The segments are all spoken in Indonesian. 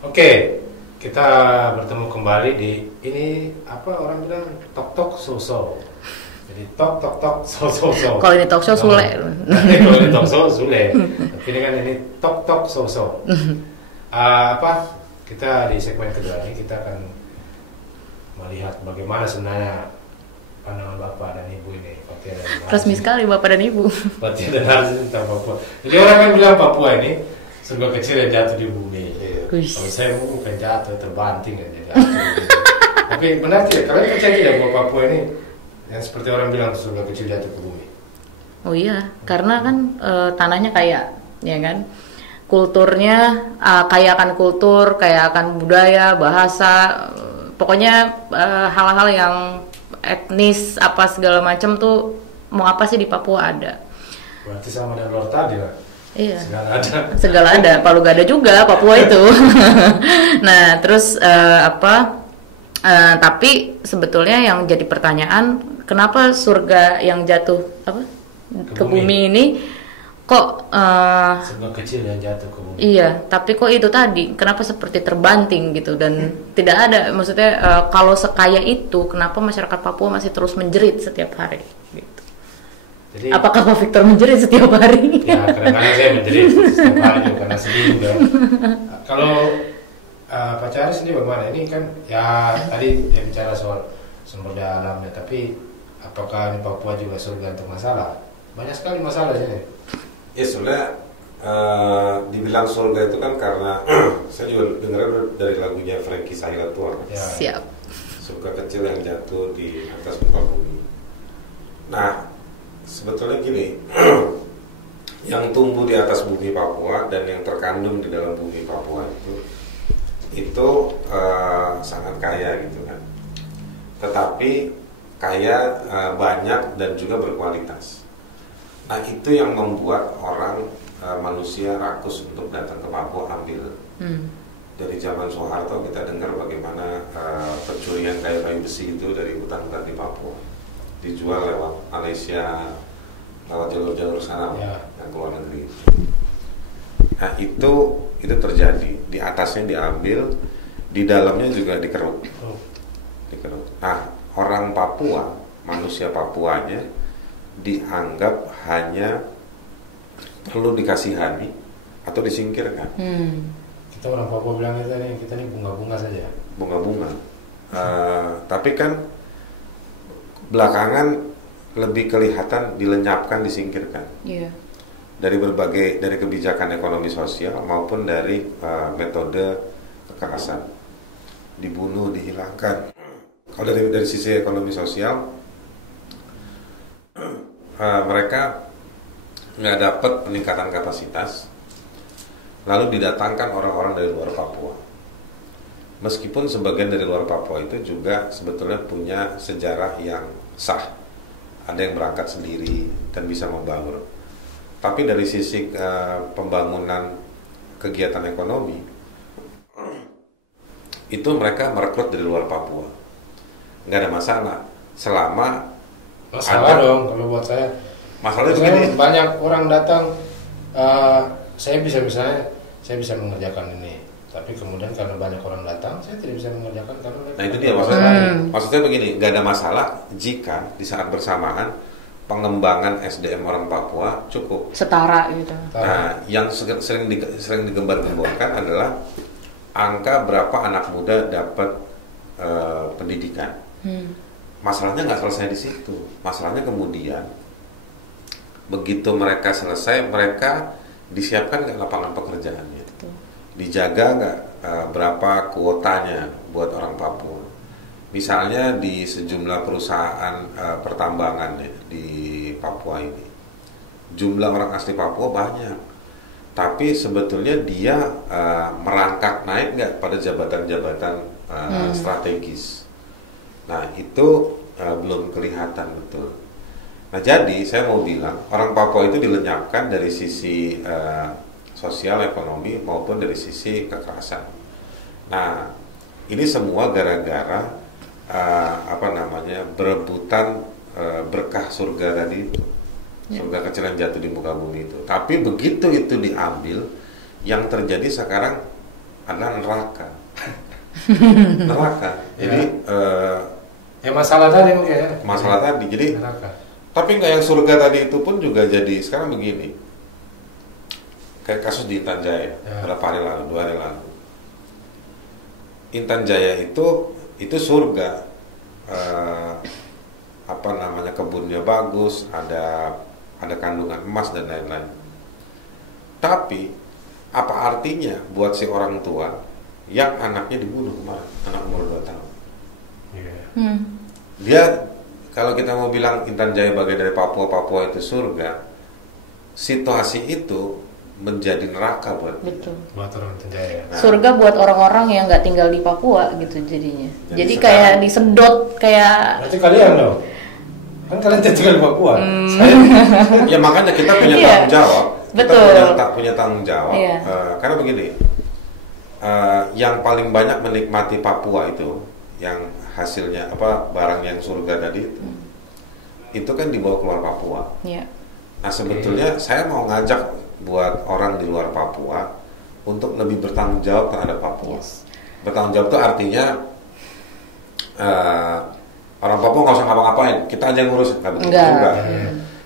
Oke, kita bertemu kembali di ini apa orang bilang tok tok so. Jadi tok so. Kalau ini talk show Sule. Kalau ini talk show Sule. Tapi ini kan ini tok so. Kita di segmen kedua ini kita akan melihat bagaimana sebenarnya pandangan Bapak dan Ibu ini. Resmi sekali Bapak dan Ibu. Batia dan Harus tentang Papua. Jadi orang kan bilang Papua ini surga kecil yang jatuh di bumi. Kalau saya bukan jatuh, terbanting aja jatuh. Tapi benar tidak? Kalian percaya tidak bahwa Papua ini yang seperti orang bilang surga kecil jatuh ke bumi? Oh iya, karena kan tanahnya kaya, ya kan? Kulturnya kaya akan kultur, kaya akan budaya, bahasa, pokoknya hal-hal yang etnis apa segala macam tuh mau apa sih di Papua ada. Berarti sama dengan luar tadi lah. Iya. Segala ada. Palu Gada juga Papua itu. Nah, terus tapi sebetulnya yang jadi pertanyaan, kenapa surga yang jatuh ke bumi ini kok surga kecil yang jatuh ke bumi. Iya, tapi kok itu tadi kenapa seperti terbanting gitu dan tidak ada, maksudnya kalau sekaya itu kenapa masyarakat Papua masih terus menjerit setiap hari gitu. Jadi, apakah Pak Victor menjerit setiap hari? Ya, kadang-kadang saya menjerit setiap hari juga karena sedih juga. Kalau Pak Charis ini bagaimana? Ini kan ya tadi dia bicara soal sumber daya alamnya, tapi apakah ini Papua juga surga untuk masalah? Banyak sekali masalah sini. Ya sebenarnya dibilang surga itu kan karena saya juga dengar dari lagunya Frankie Sahilatua. Ya. Siap. Surga kecil yang jatuh di atas muka bumi. Nah, sebetulnya gini, yang tumbuh di atas bumi Papua dan yang terkandung di dalam bumi Papua itu sangat kaya gitu kan. Tetapi kaya banyak dan juga berkualitas. Nah itu yang membuat orang manusia rakus untuk datang ke Papua ambil. Dari zaman Soeharto kita dengar bagaimana pencurian kayu besi itu dari hutan-hutan di Papua dijual lewat Malaysia, lewat jalur-jalur sana yang ke luar negeri. Nah itu terjadi. Di atasnya diambil, di dalamnya juga dikeruk. Nah orang Papua, manusia Papuanya dianggap hanya perlu dikasihani atau disingkirkan. Kita orang Papua bilang kita ini bunga-bunga saja. Bunga-bunga. Tapi kan belakangan lebih kelihatan dilenyapkan, disingkirkan. Iya. Dari kebijakan ekonomi sosial maupun dari metode kekerasan, dibunuh, dihilangkan. Kalau dari sisi ekonomi sosial, mereka nggak dapat peningkatan kapasitas, lalu didatangkan orang-orang dari luar Papua. Meskipun sebagian dari luar Papua itu juga sebetulnya punya sejarah yang sah, ada yang berangkat sendiri dan bisa membangun. Tapi dari sisi pembangunan kegiatan ekonomi, itu mereka merekrut dari luar Papua. Nggak ada masalah, selama masalah dong kalau buat saya. Masalahnya begini, banyak orang datang, saya bisa mengerjakan ini, tapi kemudian karena banyak orang datang, saya tidak bisa mengerjakan karena mereka. Nah itu dia maksudnya begini, nggak ada masalah jika di saat bersamaan pengembangan SDM orang Papua cukup setara gitu. Nah yang sering digembar-gemborkan adalah angka berapa anak muda dapat pendidikan. Masalahnya nggak selesai di situ. Masalahnya kemudian begitu mereka selesai, mereka disiapkan nggak lapangan pekerjaannya, dijaga nggak berapa kuotanya buat orang Papua. Misalnya di sejumlah perusahaan pertambangan di Papua ini, jumlah orang asli Papua banyak, tapi sebetulnya dia merangkak naik nggak pada jabatan-jabatan strategis. Nah itu belum kelihatan betul. Nah jadi saya mau bilang orang Papua itu dilenyapkan dari sisi sosial ekonomi maupun dari sisi kekerasan. Nah ini semua gara-gara berebutan berkah surga tadi itu, surga kecil yang jatuh di muka bumi itu. Tapi begitu itu diambil, yang terjadi sekarang adalah neraka. Neraka. Jadi masalah tadi mungkin ya. masalah tadi. Jadi Neraka. tapi nggak yang surga tadi itu pun juga jadi sekarang begini. Kayak kasus di Intan Jaya berapa hari lalu, 2 hari lalu. Intan Jaya itu surga. Apa namanya, kebunnya bagus, ada kandungan emas dan lain-lain. Tapi apa artinya buat si orang tua yang anaknya dibunuh kemarin, anak umur 2 tahun? Dia, kalau kita mau bilang Intan Jaya bagian dari Papua itu surga, situasi itu menjadi neraka buat orang Intan Jaya. Nah, surga buat orang-orang yang nggak tinggal di Papua gitu jadinya. Jadi kayak disedot kayak. Berarti kalian dong. Kan kalian tinggal di Papua. Ya makanya kita punya tanggung jawab. Betul. Kita punya tanggung jawab. Karena begini, yang paling banyak menikmati Papua itu, yang hasilnya barang yang surga tadi itu kan dibawa keluar Papua. Nah sebetulnya saya mau ngajak buat orang di luar Papua untuk lebih bertanggung jawab terhadap Papua. Bertanggung jawab itu artinya orang Papua nggak usah ngapa-ngapain, kita aja ngurus, nggak begitu juga.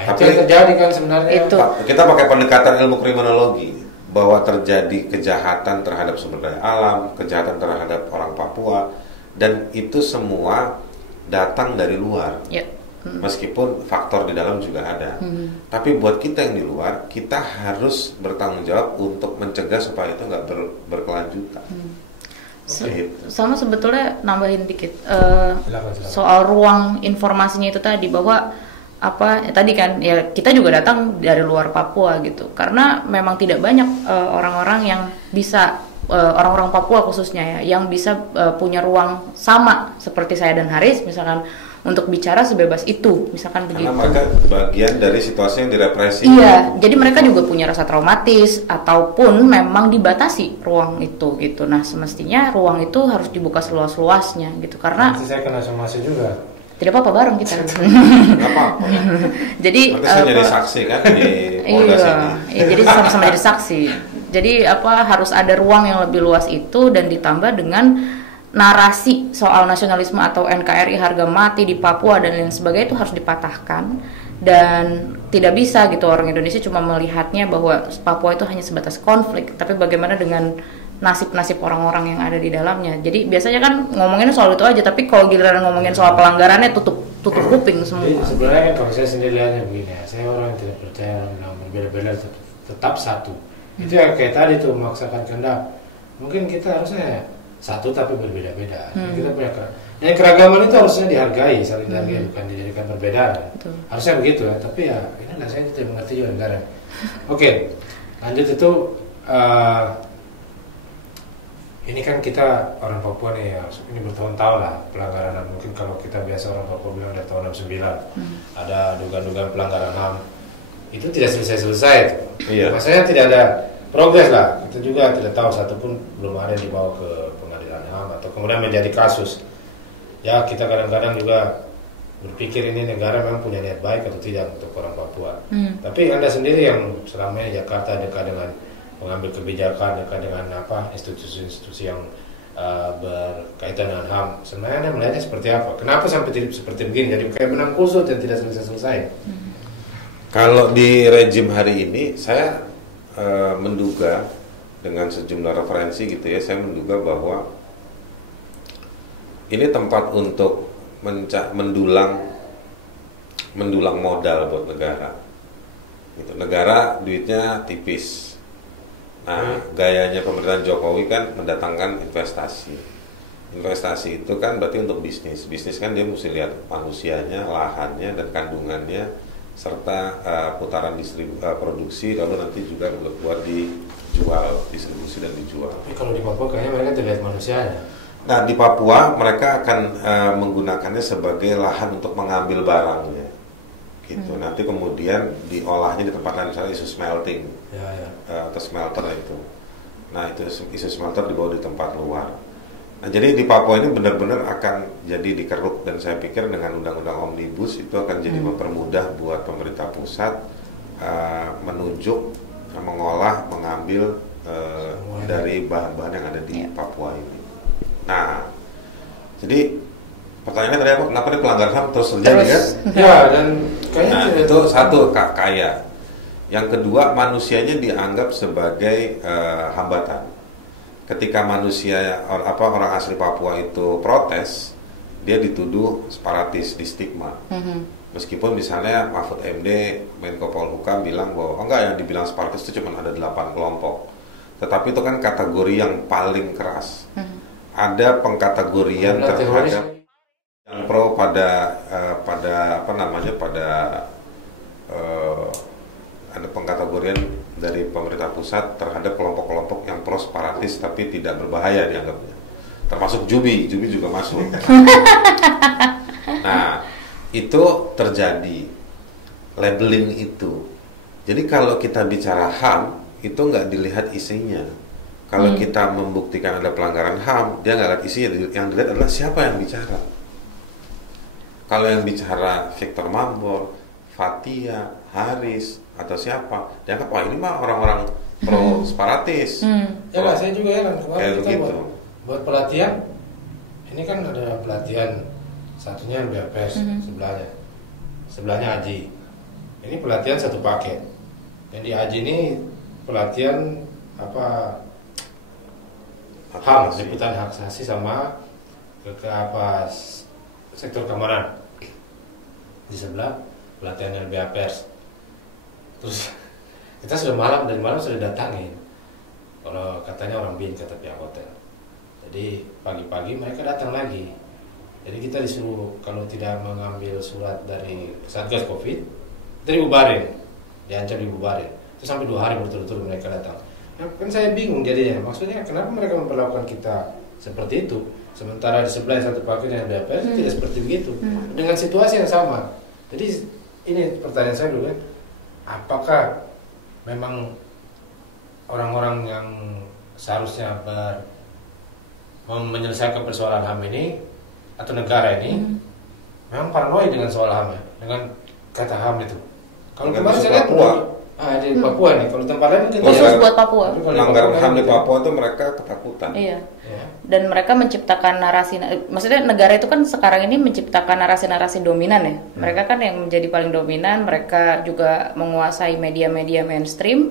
Tapi yang terjadi kan sebenarnya itu. Kita pakai pendekatan ilmu kriminologi bahwa terjadi kejahatan terhadap sumber daya alam, kejahatan terhadap orang Papua, dan itu semua datang dari luar. Meskipun faktor di dalam juga ada, tapi buat kita yang di luar, kita harus bertanggung jawab untuk mencegah supaya itu nggak berkelanjutan. Sama sebetulnya nambahin dikit soal ruang informasinya itu tadi, bahwa tadi kan ya kita juga datang dari luar Papua gitu, karena memang tidak banyak orang-orang yang bisa orang-orang Papua khususnya ya yang bisa punya ruang sama seperti saya dan Haris misalkan untuk bicara sebebas itu, misalkan begitu. Karena mereka bagian dari situasi yang direpresi. Iya, jadi mereka juga punya rasa traumatis ataupun memang dibatasi ruang itu gitu. Nah, semestinya ruang itu harus dibuka seluas-luasnya gitu, karena nanti saya kena somasi juga. Tidak apa-apa, bareng kita. Apa-apa. Jadi saya jadi saksi kan di Polda sini. Iya, jadi sama-sama jadi saksi. Jadi harus ada ruang yang lebih luas itu, dan ditambah dengan narasi soal nasionalisme atau NKRI harga mati di Papua dan lain sebagainya itu harus dipatahkan, dan tidak bisa gitu orang Indonesia cuma melihatnya bahwa Papua itu hanya sebatas konflik, tapi bagaimana dengan nasib-nasib orang-orang yang ada di dalamnya. Jadi biasanya kan ngomongin soal itu aja, tapi kalau giliran ngomongin soal pelanggarannya tutup kuping semua. Jadi sebenarnya kan kalau saya sendiri lihatnya begini ya, saya orang yang tidak percaya yang berbeda-beda tetap satu. Itu yang kayak tadi tuh memaksakan kehendak. Mungkin kita harusnya satu tapi berbeda-beda. Kita punya dan keragaman itu harusnya dihargai, saling dihargai, bukan dijadikan perbedaan. Harusnya begitu ya. Tapi ya inilah saya tidak mengerti juga negara. Oke, lanjut itu ini kan kita orang Papua nih ya, ini bertahun-tahun lah pelanggaran HAM. Mungkin kalau kita biasa orang Papua bilang dari tahun 69 ada dugaan-dugaan pelanggaran HAM, itu tidak selesai-selesai. Iya. Maksudnya tidak ada progres lah. Kita juga tidak tahu satupun belum ada yang dibawa ke pengadilan HAM atau kemudian menjadi kasus. Ya kita kadang-kadang juga berpikir ini negara memang punya niat baik atau tidak untuk orang Papua. Tapi Anda sendiri yang selama ini Jakarta dekat dengan mengambil kebijakan, dekat dengan institusi-institusi yang berkaitan dengan HAM, sebenarnya Anda melihatnya seperti apa? Kenapa sampai seperti begini? Jadi kayak benang kusut yang tidak selesai-selesai. Kalau di rejim hari ini saya menduga dengan sejumlah referensi gitu ya, saya menduga bahwa ini tempat untuk mendulang modal buat negara. Gitu. Negara duitnya tipis. Nah, gayanya pemerintahan Jokowi kan mendatangkan investasi. Investasi itu kan berarti untuk bisnis. Bisnis kan dia mesti lihat manusianya, lahannya, dan kandungannya, serta putaran produksi, lalu nanti juga buat dijual, distribusi dan dijual. Tapi kalau di Papua kayaknya mereka tidak lihat manusianya. Nah, di Papua mereka akan menggunakannya sebagai lahan untuk mengambil barangnya, gitu. Nanti kemudian diolahnya di tempat lain, misalnya isu smelting, atau smelter itu. Nah, itu isu smelter dibawa di tempat luar. Nah, jadi di Papua ini benar-benar akan jadi dikeruk, dan saya pikir dengan undang-undang omnibus itu akan jadi mempermudah buat pemerintah pusat menunjuk, mengolah, mengambil dari bahan-bahan yang ada di Papua ini. Nah, jadi pertanyaannya tadi apa? Kenapa ini pelanggaran HAM terus terjadi kan? Ya, dan kayaknya itu satu kaya. Yang kedua, manusianya dianggap sebagai hambatan. Ketika manusia orang asli Papua itu protes, dia dituduh separatis, di stigma. Meskipun misalnya Mahfud MD, Menko Polhukam bilang bahwa enggak, yang dibilang separatis itu cuma ada 8 kelompok. Tetapi itu kan kategori yang paling keras. Ada pengkategorian terhadap yang pro pada ada pengkategorian dari pemerintah pusat terhadap kelompok-kelompok yang pro separatis tapi tidak berbahaya dianggapnya. Termasuk Jubi juga masuk. Nah, itu terjadi labeling itu. Jadi kalau kita bicara HAM itu nggak dilihat isinya. Kalau kita membuktikan ada pelanggaran HAM, dia nggak lihat isinya. Yang dilihat adalah siapa yang bicara. Kalau yang bicara Victor Mambor, Fathia, Haris, atau siapa, dianggap wah ini mah orang-orang pro separatis. Ya lah, saya juga heran kemarin kita gitu. buat pelatihan. Ini kan ada pelatihan, satunya LBPS, sebelahnya Aji. Ini pelatihan satu paket. Yang di Aji ini pelatihan HAM, liputan hak asasi sama sektor keamanan. Di sebelah pelatihan LBH Pers. Terus kita dari malam sudah datangin. Kalau katanya orang BIN, kata pihak hotel. Jadi pagi-pagi mereka datang lagi. Jadi kita disuruh kalau tidak mengambil surat dari Satgas Covid, kita dibubarin, diancam dibubarin. Itu sampai 2 hari berturut-turut mereka datang. Nah, kan saya bingung jadinya. Maksudnya kenapa mereka memperlakukan kita seperti itu? Sementara di sebelah satu paket yang ada itu tidak seperti begitu. Dengan situasi yang sama. Jadi ini pertanyaan saya dulu kan, apakah memang orang-orang yang seharusnya menyelesaikan persoalan HAM ini atau negara ini memang paranoid dengan soal HAM ya, dengan kata HAM itu. Kalau kemarin saya lihat di Papua nih, kalau tempat lain khusus buat Papua. Pelanggaran HAM di Papua itu mereka ketakutan. Iya. Dan mereka menciptakan narasi, maksudnya negara itu kan sekarang ini menciptakan narasi-narasi dominan ya. Mereka kan yang menjadi paling dominan, mereka juga menguasai media-media mainstream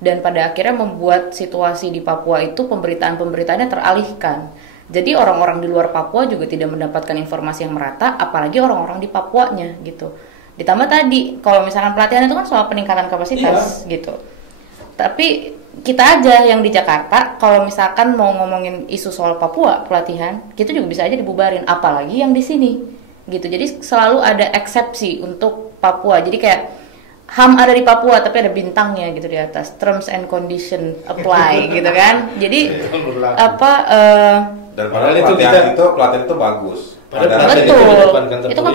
dan pada akhirnya membuat situasi di Papua itu pemberitaan-pemberitaannya teralihkan. Jadi orang-orang di luar Papua juga tidak mendapatkan informasi yang merata, apalagi orang-orang di Papuanya gitu. Ditambah tadi, kalau misalkan pelatihan itu kan soal peningkatan kapasitas gitu. Tapi kita aja yang di Jakarta, kalau misalkan mau ngomongin isu soal Papua pelatihan, kita juga bisa aja dibubarin, apalagi yang di sini gitu. Jadi selalu ada eksepsi untuk Papua. Jadi kayak HAM ada di Papua tapi ada bintangnya gitu di atas, terms and condition apply gitu kan. Jadi dan padahal pelatihan itu bagus. Betul. Itu kan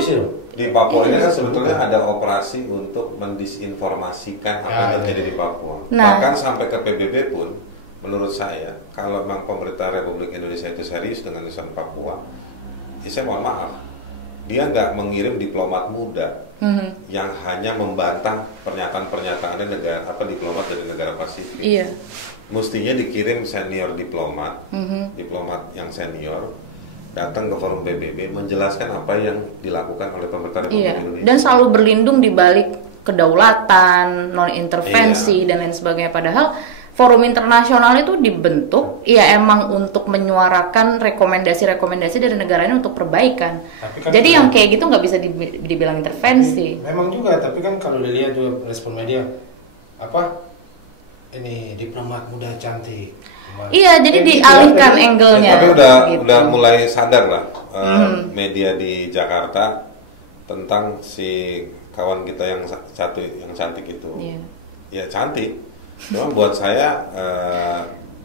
di Papua ini kan sebetulnya ada operasi untuk mendisinformasikan apa yang terjadi di Papua. Bahkan sampai ke PBB pun, menurut saya, kalau memang pemerintah Republik Indonesia itu serius dengan urusan Papua, saya mohon maaf, dia nggak mengirim diplomat muda yang hanya membantah pernyataan-pernyataannya diplomat dari negara Pasifik. Iya. Mestinya dikirim senior diplomat, diplomat yang senior, datang ke forum PBB menjelaskan apa yang dilakukan oleh pemerintah Republik Indonesia. Dan selalu berlindung di balik kedaulatan, non intervensi dan lain sebagainya. Padahal forum internasional itu dibentuk emang untuk menyuarakan rekomendasi-rekomendasi dari negara ini untuk perbaikan. Kan jadi yang kayak gitu nggak bisa dibilang intervensi. Memang juga, tapi kan kalau dilihat juga respon media ini diplomat muda cantik. Iya, jadi dialihkan angle-nya. Tapi udah mulai sadar lah media di Jakarta tentang si kawan kita yang cantik itu. Ya cantik. Cuma buat saya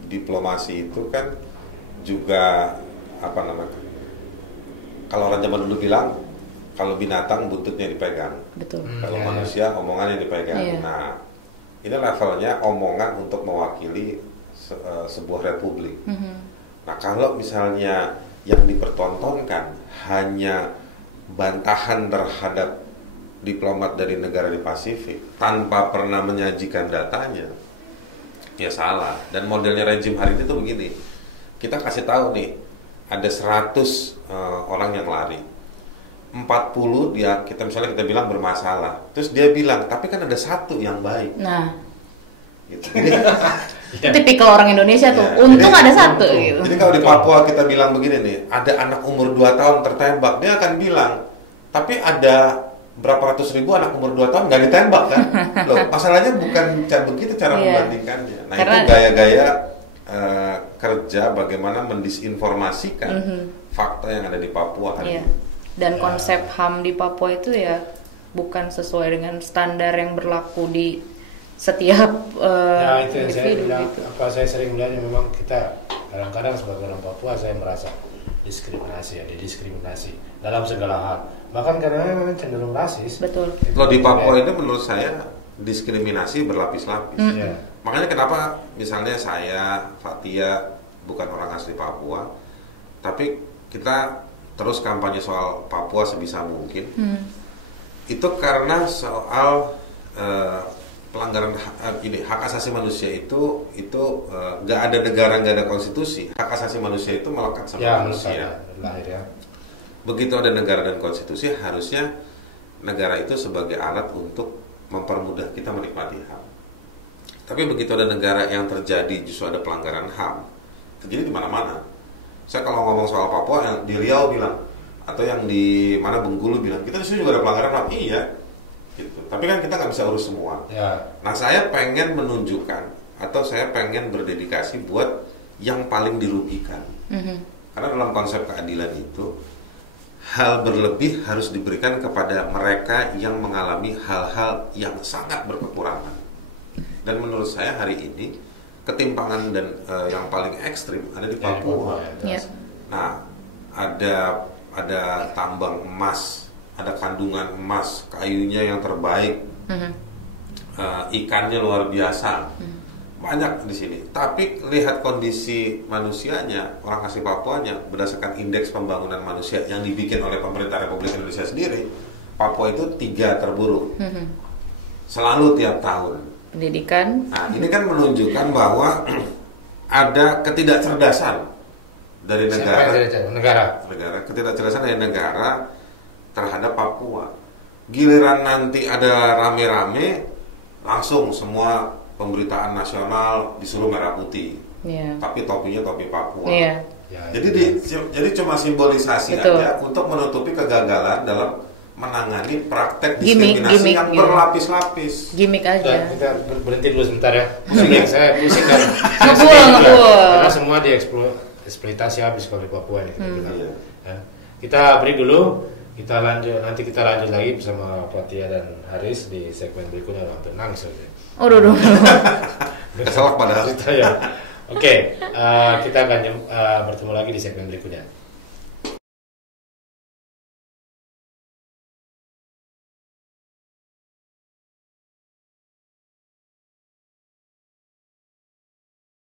diplomasi itu kan juga kalau orang zaman dulu bilang kalau binatang buntutnya dipegang. Betul. Kalau manusia omongannya dipegang. Nah, ini levelnya omongan untuk mewakili sebuah republik. Nah, kalau misalnya yang dipertontonkan hanya bantahan terhadap diplomat dari negara di Pasifik tanpa pernah menyajikan datanya, Ya salah. Dan modelnya rejim hari ini tuh begini. Kita kasih tahu nih, ada 100 orang yang lari. 40 dia kita bilang bermasalah. Terus dia bilang, tapi kan ada 1 yang baik. Nah, Gitu. itu tipikal orang Indonesia tuh. Ya, Untung jadi- ada 1 gitu. Jadi kalau di Papua kita bilang begini nih, ada anak umur 2 tahun tertembak, dia akan bilang, tapi ada berapa ratus ribu anak umur 2 tahun nggak ditembak kan? Loh, masalahnya bukan begitu cara Iya. membandingkannya. Nah, Karena- itu gaya-gaya kerja bagaimana mendisinformasikan fakta yang ada di Papua hari Iya. ini. Dan Ya. konsep HAM di Papua itu ya bukan sesuai dengan standar yang berlaku di setiap Ya itu yang saya individu bilang, gitu. apa saya sering bilang memang kita kadang-kadang sebagai orang Papua saya merasa didiskriminasi dalam segala hal. Bahkan karena memang cenderung rasis. Betul. Loh, di Papua itu menurut saya diskriminasi berlapis-lapis. Ya. Makanya kenapa misalnya saya, Fatia, bukan orang asli Papua, tapi kita terus kampanye soal Papua sebisa mungkin. Itu karena soal pelanggaran hak asasi manusia itu nggak ada negara, nggak ada konstitusi. Hak asasi manusia itu melekat sama Ya, manusia. lahir ya. Begitu ada negara dan konstitusi, harusnya negara itu sebagai alat untuk mempermudah kita menikmati HAM. Tapi begitu ada negara yang terjadi justru ada pelanggaran HAM, terjadi di mana-mana. Saya kalau ngomong soal Papua, yang di Riau bilang, atau yang di mana Bengkulu bilang, kita di sini juga ada pelanggaran HAM. Iya, gitu. Tapi kan kita nggak bisa urus semua. Ya. Nah, saya pengen menunjukkan atau saya pengen berdedikasi buat yang paling dirugikan. Karena dalam konsep keadilan itu, hal berlebih harus diberikan kepada mereka yang mengalami hal-hal yang sangat berkekurangan. Dan menurut saya hari ini ketimpangan dan yang paling ekstrim ada di Papua. Ya. Nah, ada tambang emas, ada kandungan emas, kayunya yang terbaik, ikannya luar biasa, banyak di sini. Tapi lihat kondisi manusianya, orang asli Papuanya, berdasarkan indeks pembangunan manusia yang dibikin oleh pemerintah Republik Indonesia sendiri, Papua itu 3 terburuk, selalu tiap tahun. Pendidikan. Nah, ini kan menunjukkan bahwa ada ketidakcerdasan dari Siapa yang tidak negara? ketidakcerdasan dari negara terhadap Papua. Giliran nanti ada rame-rame, langsung semua pemberitaan nasional disuruh merah putih. Iya. Tapi topinya topi Papua. Iya. Ya, Jadi cuma simbolisasi Betul. aja untuk menutupi kegagalan dalam menangani praktek Gimik, diskriminasi yang gitu. berlapis-lapis. Gimmick Udah, aja. kita berhenti dulu sebentar ya. Saya pusing kan. Ngebul. Karena semua dieksploitasi habis kalau di Papua ini. kita bilang. Iya. Ya. Kita break dulu. Nanti kita lanjut lagi bersama Fatia dan Haris di segmen berikutnya. Hampir nangis aja. Oh, dulu. Keselak padahal. Ya. Oke, kita akan bertemu lagi di segmen berikutnya.